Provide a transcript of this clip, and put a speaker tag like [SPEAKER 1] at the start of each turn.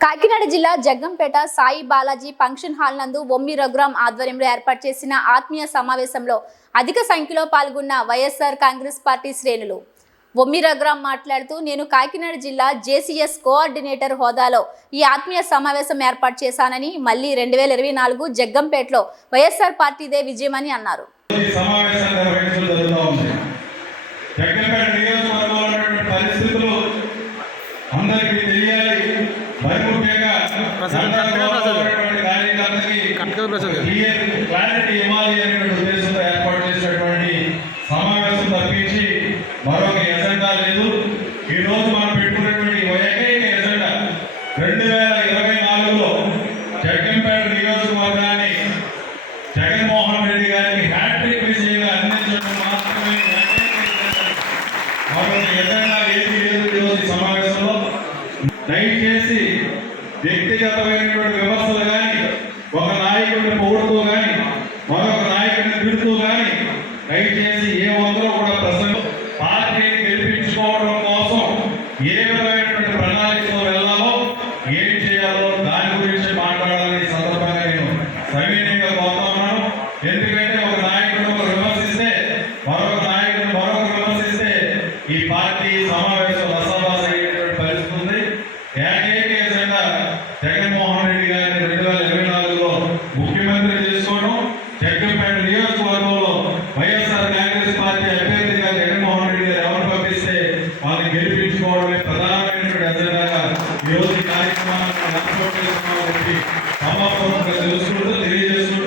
[SPEAKER 1] కాకినాడ జిల్లా Jaggampeta Sai Balaji function hall నందు ఒమ్మి రఘురాం ఆధ్వర్యంలో ఏర్పాటు చేసిన ఆత్మీయ సమావేశంలో అధిక సంఖ్యలో పాల్గొన్న వైఎస్ఆర్ కాంగ్రెస్ పార్టీ శ్రేణులు. ఒమ్మి రఘురాం మాట్లాడుతూ నేను కాకినాడ జిల్లా జేసీఎస్ కోఆర్డినేటర్ హోదాలో ఈ ఆత్మీయ సమావేశం ఏర్పాటు చేశానని మళ్ళీ రెండు వేల ఇరవై నాలుగు జగ్గంపేటలో వైఎస్ఆర్ పార్టీదే విజయమని అన్నారు.
[SPEAKER 2] అందరికీ తెలియాలి. మరి ముఖ్యంగా
[SPEAKER 3] ప్రసాద్
[SPEAKER 2] జిల్లా
[SPEAKER 3] ప్రసాద్.
[SPEAKER 2] ఉన్నటువంటి కార్యకర్తలకి
[SPEAKER 3] కట్కల ప్రసాద్ గారు.
[SPEAKER 2] క్లియర్ క్లారిటీ ఇవ్వాలి అనేటువంటి ఉద్దేశంతో ఏర్పాటు చేసినటువంటి సమావేశం తప్పించి మరొక ఎజెండా లేదు ఈ రోజు మనం పెట్టుకున్నటువంటి ఏకైక ఎజెండా రెండు వేల ఇరవై నాలుగులో జగ్గంపేట నియోజకవర్గాన్ని జగన్మోహన్ రెడ్డి గారికి హ్యాట్రిక్ విజయంగా అందించడం మాత్రమే. మరొక ఎజెండా లేదు ఈరోజు ఈ సమావేశంలో దయచేసి వ్యక్తిగతమైనటువంటి విమర్శలు కానీ ఒక నాయకుడిని పొగుడుతూ కానీ మరొక నాయకుడిని తిడుతూ కానీ దయచేసి ఏ వందరూ కూడా ప్రసంగం పార్టీని గెలిపించుకోవడం కోసం ఏ విధమైనటువంటి ప్రణాళికతో వెళ్ళాలో ఏం చేయాలో దాని గురించి మాట్లాడాలని సందర్భంగా నేను సవినీయంగా కోరుతా ఉన్నాను. ఎందుకంటే ఒక నాయకుడు ఒకరు విమర్శిస్తే మరొక నాయకుడు మరొక విమర్శిస్తే ఈ పార్టీ సమావేశం రసభాస అయ్యేటువంటి పరిస్థితి ఉంది. ఏకైక ఎజెండా జగన్మోహన్ రెడ్డి గారిని రెండు వేల ఇరవై నాలుగులో ముఖ్యమంత్రి చేసుకోవడం జగ్గంపేట నియోజకవర్గంలో వైఎస్ఆర్ కాంగ్రెస్ పార్టీ అభ్యర్థిగా జగన్మోహన్ రెడ్డి గారు ఎవరు పంపిస్తే వాళ్ళని గెలిపించుకోవడమే ప్రధానమైనటువంటి ఎజెండాగా ఈ రోజు ఈ కార్యక్రమాన్ని తెలుసుకుంటూ తెలియజేస్తున్నాం